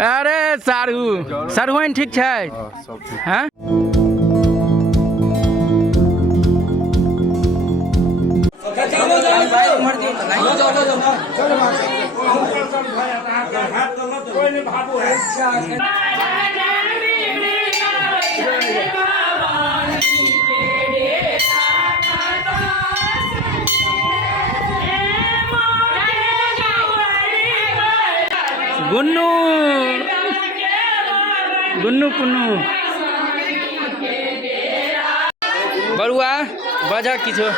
अरे सारू सरहुन ठीक है। हाँ गुन्नू गुन्नू कुन्नू बरुआ बजा किछो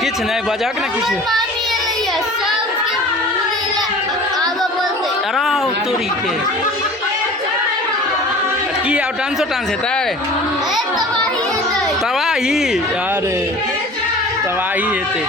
किछ नहीं बजक ना किछ अराव तोरी के की आउ डांसो डांस हेतै तबाही अरे तबाही हेतै।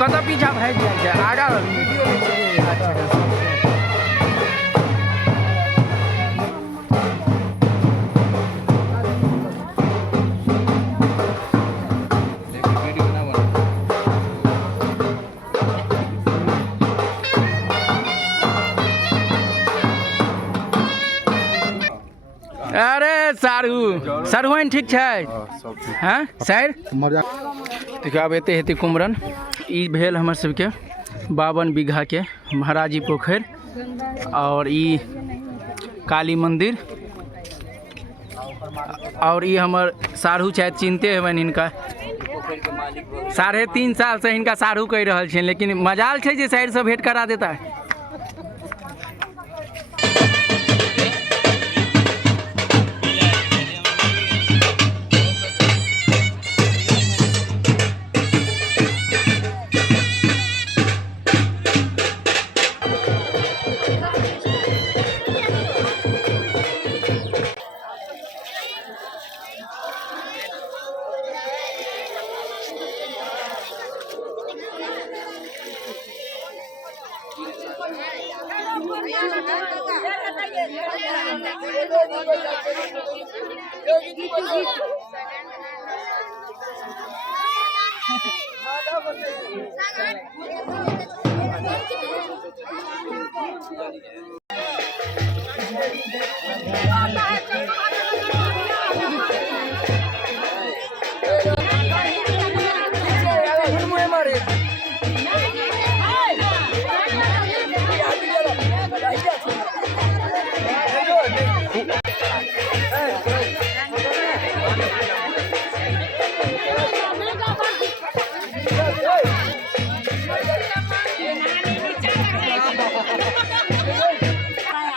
कत पीछा भाग जाए आगा अरे सारू सरहुन ठीक है। हाँ सर देखिए आब एते हेतै कुमरन ई भेल हमर सबके 52 बीघा के महाराजी पोखर और ई काली मंदिर और ये हमर सारू शायद चिन्हते हेबन इनका 3.5 साल से इनका सारू कह रहल छियनि लेकिन मजाल छै जे साइड से भेंट करा देता है।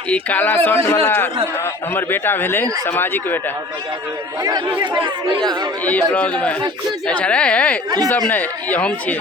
ई काला शर्ट वाला हमर बेटा भेले सामाजिक बेटा ई ब्लॉग में अच्छा रे तू सब नहीं ये हम छी।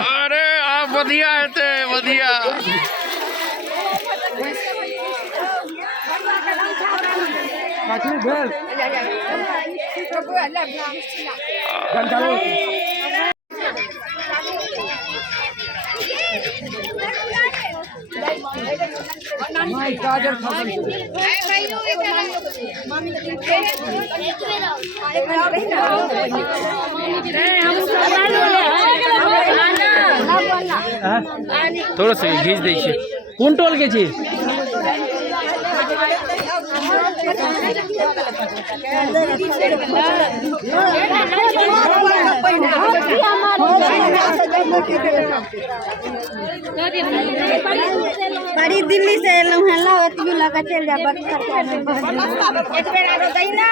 अरे आप बढ़िया है बढ़िया हम थोड़ा सा घीच दै छी कोन टोल के छी बड़ी दिल्ली से एलहुँ हैं लो एतबी लऽ कऽ चलि जायब एक बेर आरो दही ना